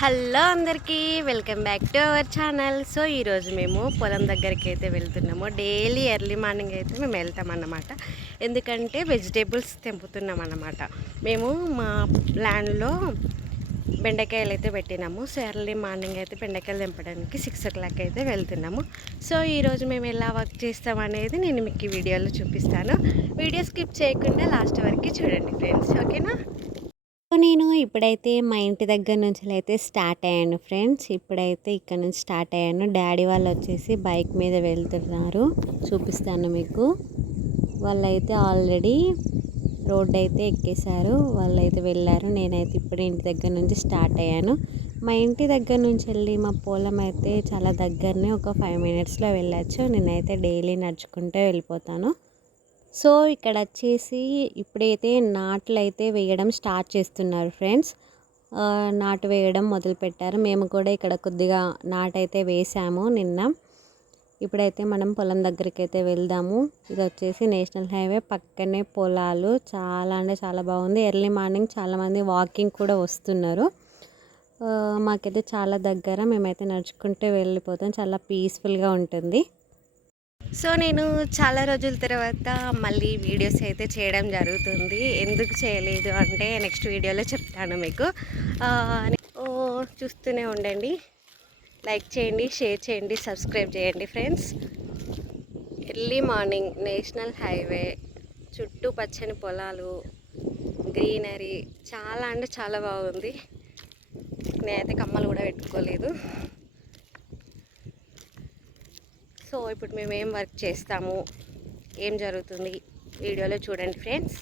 Hello అందరికీ welcome back to our channel. So ఈరోజు మేము పొలం దగ్గరికి అయితే వెళ్తున్నాము. డైలీ ఎర్లీ మార్నింగ్ అయితే మేము వెళ్తామన్నమాట. ఎందుకంటే వెజిటేబుల్స్ తెంపుతున్నాం అన్నమాట. మేము మా ల్యాండ్లో బెండకాయలు అయితే పెట్టినాము. సో ఎర్లీ మార్నింగ్ అయితే బెండకాయలు తెంపడానికి 6 o'clock అయితే వెళ్తున్నాము. సో ఈరోజు మేము ఎలా వర్క్ చేస్తామనేది నేను మీకు ఈ వీడియోలో చూపిస్తాను. వీడియో స్కిప్ చేయకుండా లాస్ట్ వరకు చూడండి ఫ్రెండ్స్, ఓకేనా? నేను ఇప్పుడైతే మా ఇంటి దగ్గర నుంచి అయితే స్టార్ట్ అయ్యాను ఫ్రెండ్స్. ఇప్పుడైతే ఇక్కడ నుంచి స్టార్ట్ అయ్యాను. డాడీ వాళ్ళు వచ్చేసి బైక్ మీద వెళ్తున్నారు, చూపిస్తాను మీకు. వాళ్ళైతే ఆల్రెడీ రోడ్ అయితే ఎక్కేశారు, వాళ్ళైతే వెళ్ళారు. నేనైతే ఇప్పుడు ఇంటి దగ్గర నుంచి స్టార్ట్ అయ్యాను. మా ఇంటి దగ్గర నుంచి వెళ్ళి మా పొలం అయితే చాలా దగ్గరనే, ఒక 5 minutesలో వెళ్ళచ్చు. నేనైతే డైలీ నడుచుకుంటూ వెళ్ళిపోతాను. సో ఇక్కడ వచ్చేసి ఇప్పుడైతే నాట్లు అయితే వేయడం స్టార్ట్ చేస్తున్నారు ఫ్రెండ్స్. నాటు వేయడం మొదలుపెట్టారు. మేము కూడా ఇక్కడ కొద్దిగా నాటైతే వేసాము నిన్న. ఇప్పుడైతే మనం పొలం దగ్గరికి అయితే వెళ్దాము. ఇది వచ్చేసి నేషనల్ హైవే పక్కనే పొలాలు. చాలా అంటే చాలా బాగుంది. ఎర్లీ మార్నింగ్ చాలామంది వాకింగ్ కూడా వస్తున్నారు. మాకైతే చాలా దగ్గర, మేమైతే నడుచుకుంటూ వెళ్ళిపోతాం. చాలా పీస్ఫుల్గా ఉంటుంది. సో నేను చాలా రోజుల తర్వాత మళ్ళీ వీడియోస్ అయితే చేయడం జరుగుతుంది. ఎందుకు చేయలేదు అంటే నెక్స్ట్ వీడియోలో చెప్తాను మీకు. చూస్తూనే ఉండండి, లైక్ చేయండి, షేర్ చేయండి, సబ్స్క్రైబ్ చేయండి friends. Early morning national highway చుట్టూ పచ్చని పొలాలు, గ్రీనరీ చాలా అంటే చాలా బాగుంది. నేనైతే కమ్మలు కూడా పెట్టుకోలేదు. సో ఇప్పుడు మేము ఏం వర్క్ చేస్తాము, ఏం జరుగుతుంది వీడియోలో చూడండి ఫ్రెండ్స్.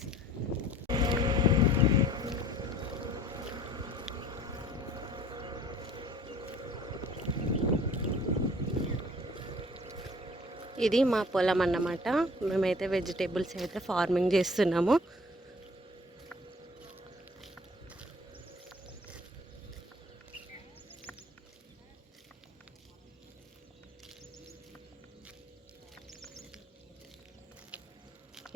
ఇది మా పొలం అన్నమాట. మేమైతే వెజిటేబుల్స్ అయితే ఫార్మింగ్ చేస్తున్నాము.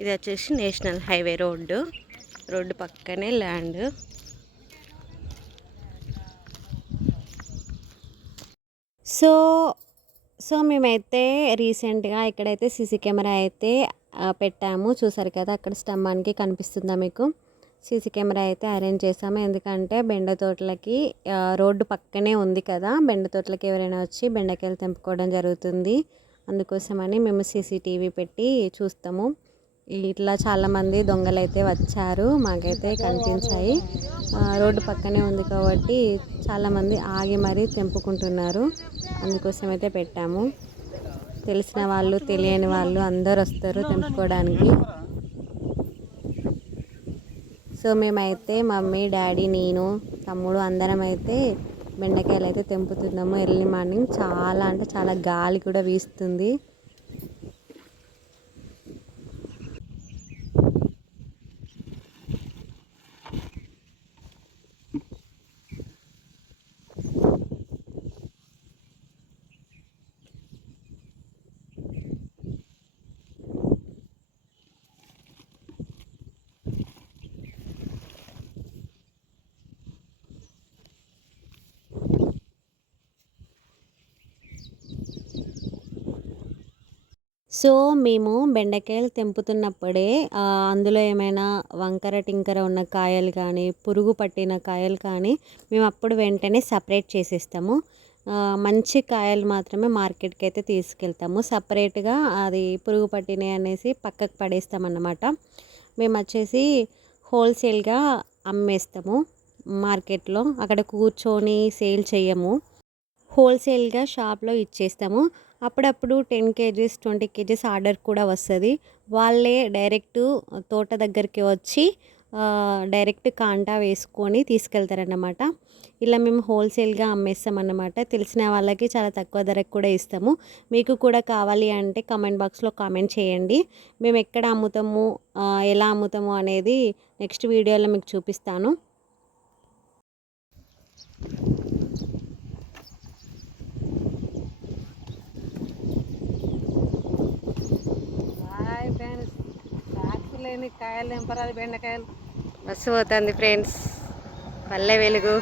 ఇది వచ్చేసి నేషనల్ హైవే రోడ్డు పక్కనే ల్యాండ్. సో మేమైతే రీసెంట్గా ఇక్కడైతే సీసీ కెమెరా అయితే పెట్టాము. చూసారు కదా, అక్కడ స్తంభానికి కనిపిస్తుందా మీకు? సీసీ కెమెరా అయితే అరేంజ్ చేసాము. ఎందుకంటే బెండ తోటలకి రోడ్డు పక్కనే ఉంది కదా, బెండ తోటలకి ఎవరైనా వచ్చి బెండకాయలు తెంపుకోవడం జరుగుతుంది. అందుకోసమని మేము సీసీటీవీ పెట్టి చూస్తాము. ఇట్లా చాలామంది దొంగలు అయితే వచ్చారు, మాకైతే కనిపించాయి. రోడ్డు పక్కనే ఉంది కాబట్టి చాలామంది ఆగి మరీ తెంపుకుంటున్నారు. అందుకోసం అయితే పెట్టాము. తెలిసిన వాళ్ళు తెలియని వాళ్ళు అందరు వస్తారు తెంపుకోవడానికి. సో మేమైతే మమ్మీ, డాడీ, నేను, తమ్ముడు అందరం అయితే బెండకాయలు అయితే తెంపుతున్నాము. ఎర్లీ మార్నింగ్ చాలా అంటే చాలా గాలి కూడా వీస్తుంది. సో మేము బెండకాయలు తెంపుతున్నప్పుడే అందులో ఏమైనా వంకర టింకర ఉన్న కాయలు కానీ, పురుగు పట్టిన కాయలు కానీ మేము అప్పుడు వెంటనే సపరేట్ చేసేస్తాము. మంచి కాయలు మాత్రమే మార్కెట్కి అయితే తీసుకెళ్తాము. సపరేట్గా అది పురుగు పట్టినవి అనేసి పక్కకు పడేస్తామన్నమాట. మేము వచ్చేసి హోల్సేల్గా అమ్మేస్తాము మార్కెట్లో. అక్కడ కూర్చొని సేల్ చేయము, హోల్సేల్గా షాప్లో ఇచ్చేస్తాము. అప్పుడప్పుడు 10 kgs 20 kgs ఆర్డర్ కూడా వస్తుంది. వాళ్ళే డైరెక్ట్ తోట దగ్గరికి వచ్చి డైరెక్ట్ కాంటా వేసుకొని తీసుకెళ్తారన్నమాట. ఇలా మేము హోల్సేల్గా అమ్మేస్తామన్నమాట. తెలిసిన వాళ్ళకి చాలా తక్కువ ధరకు కూడా ఇస్తాము. మీకు కూడా కావాలి అంటే కామెంట్ బాక్స్లో కామెంట్ చేయండి. మేము ఎక్కడ అమ్ముతాము, ఎలా అమ్ముతాము అనేది నెక్స్ట్ వీడియోలో మీకు చూపిస్తాను. లేని కాయలు తెంపరాదు, బెండకాయలు బస్సు పోతుంది ఫ్రెండ్స్. పల్లె వెలుగు.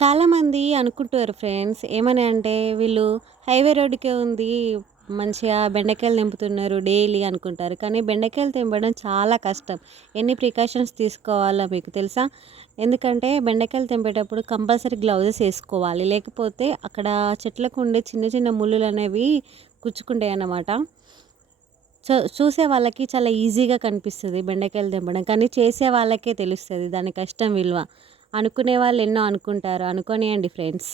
చాలామంది అనుకుంటారు ఫ్రెండ్స్ ఏమని అంటే వీళ్ళు హైవే రోడ్డుకే ఉంది మంచిగా బెండకాయలు తెంపుతున్నారు డైలీ అనుకుంటారు. కానీ బెండకాయలు తెంపడం చాలా కష్టం. ఎన్ని ప్రికాషన్స్ తీసుకోవాలో మీకు తెలుసా? ఎందుకంటే బెండకాయలు తెంపేటప్పుడు కంపల్సరీ గ్లౌజెస్ వేసుకోవాలి. లేకపోతే అక్కడ చెట్లకు ఉండే చిన్న చిన్న ముళ్ళులు అనేవి గుచ్చుకుంటాయి అన్నమాట. చూసే వాళ్ళకి చాలా ఈజీగా కనిపిస్తుంది బెండకాయలు తెంపడం. కానీ చేసే వాళ్ళకే తెలుస్తుంది దాని కష్టం విలువ. అనుకునే వాళ్ళు ఎన్నో అనుకుంటారు. అనుకోనియండి friends.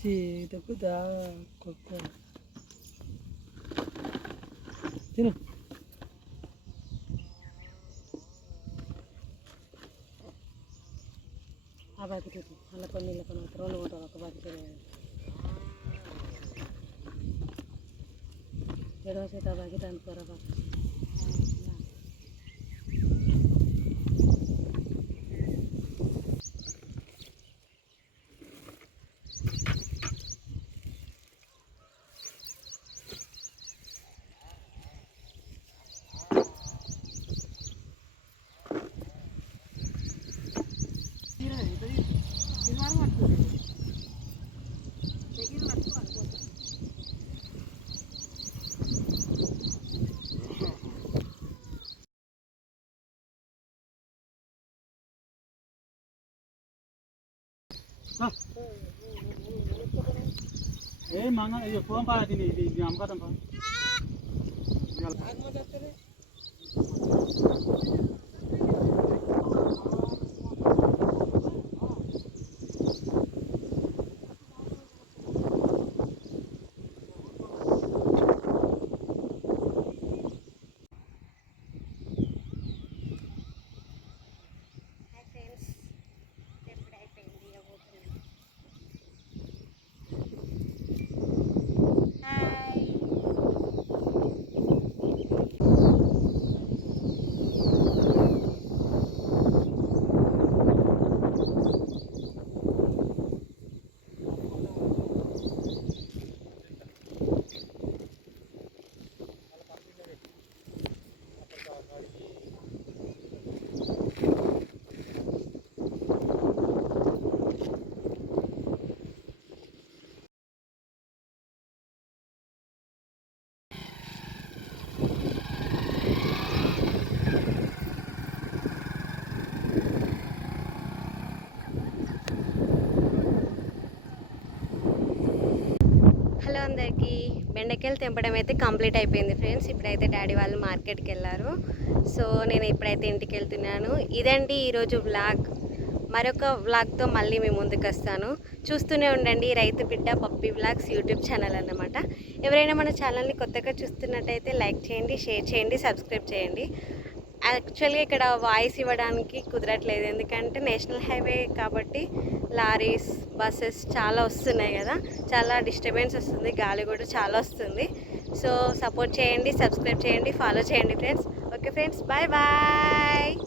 Sitaku dah koko. Sini. Apa itu? Anak pemilik anak terlalu ngotor aku bagi sini. Jadi saya bagi dan berapa? Mana ya pulang pada di jam kata apa? Hello అందరికీ. బెండకాయలు తెంపడం అయితే కంప్లీట్ అయిపోయింది ఫ్రెండ్స్. ఇప్పుడైతే daddy వాళ్ళు మార్కెట్కి వెళ్ళారు. So నేను ఇప్పుడైతే ఇంటికి వెళ్తున్నాను. ఇదండి ఈరోజు వ్లాగ్. మరొక వ్లాగ్తో మళ్ళీ మీ ముందుకు వస్తాను. చూస్తూనే ఉండండి రైతు బిడ్డ పప్పి వ్లాగ్స్ యూట్యూబ్ ఛానల్ అన్నమాట. ఎవరైనా మన ఛానల్ని కొత్తగా చూస్తున్నట్టయితే లైక్ చేయండి, షేర్ చేయండి, సబ్స్క్రైబ్ చేయండి. యాక్చువల్గా ఇక్కడ వాయిస్ ఇవ్వడానికి కుదరట్లేదు. ఎందుకంటే నేషనల్ హైవే కాబట్టి లారీస్ బస్సెస్ చాలా వస్తున్నాయి కదా, చాలా డిస్టర్బెన్స్ వస్తుంది, గాలి కూడా చాలా వస్తుంది. సో సపోర్ట్ చేయండి, సబ్స్క్రైబ్ చేయండి, ఫాలో చేయండి friends. Okay friends, bye bye.